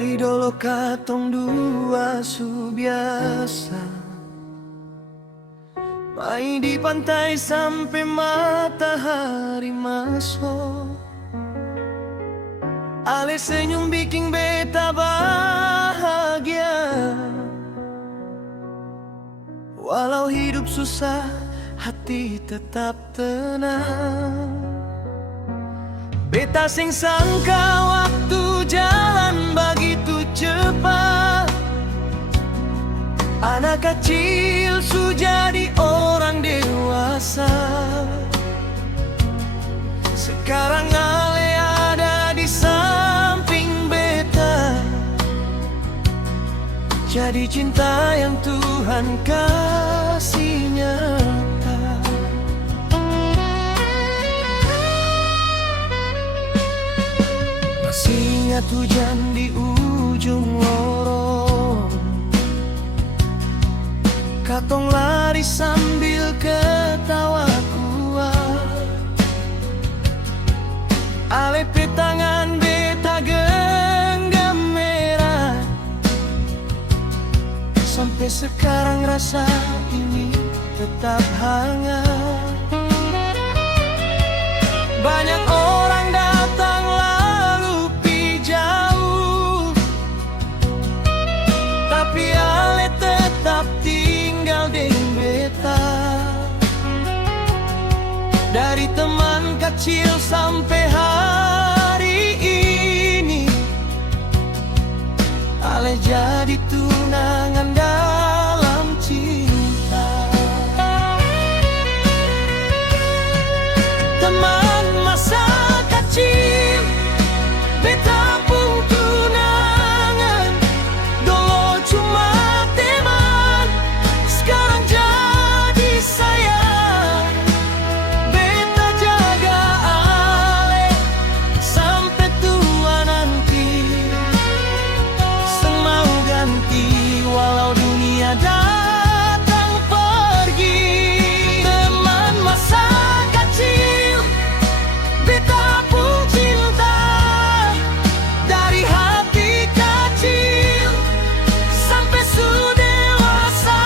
Dari dulu katong dua su biasa main di pantai sampai matahari masuk. Ale senyum bikin beta bahagia. Walau hidup susah, hati tetap tenang. Beta sing sangka waktu jalan begitu cepat. Anak kecil su jadi orang dewasa. Sekarang Ale ada di samping beta, jadi cinta yang Tuhan kasih nyata. Masih ingat hujan di ujung lorong, katong lari sambil ketawa kuat. Ale pe tangan beta genggam merah. Sampai sekarang rasa ini tetap hangat. Banyak orang datang lalu pi jauh, tapi Ale tetap tinggal di beta. Dari teman kecil sampai hari ini, Ale jadi tunangan dalam cinta. Teman masa kecil, beta pun tunangan. Dulu cuma teman, sekarang jadi sayang. Beta jaga Ale sampai tua nanti. Semau ganti walau dunia datang pergi. Teman masa kecil, beta pun cinta. Dari hati kecil sampai su dewasa,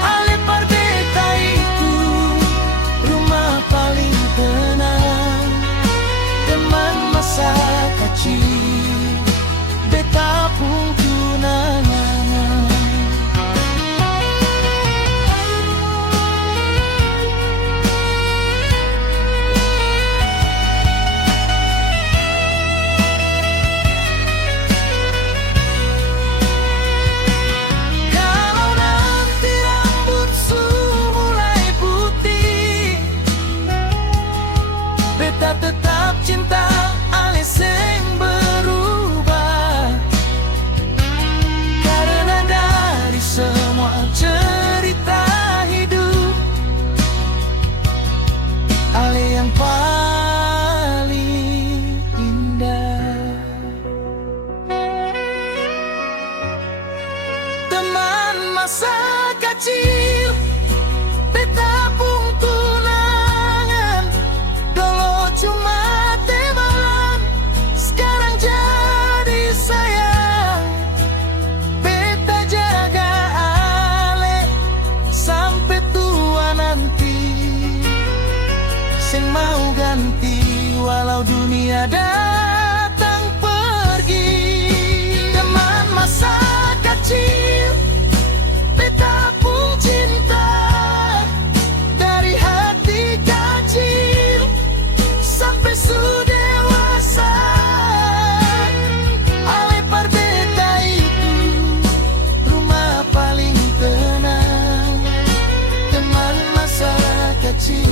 Ale par beta itu rumah paling tenang. Teman masa kecil, beta pun tunangan. Kalau nanti rambut su mulai putih, beta tetap cinta Ale seng berubah. Karena dari semua cerita hidup, Ale yang paling indah. Teman masa kecil, beta pun tunangan. Dulu cuma teman, sekarang jadi sayang. Beta jaga Ale sampai tua nanti. Sing mau ganti walau dunia datang pergi. Teman masa kecil, beta pun cinta. Dari hati kecil sampai su dewasa, Ale par beta itu rumah paling tenang. Teman masa kecil,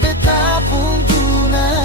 beta pun tunangan.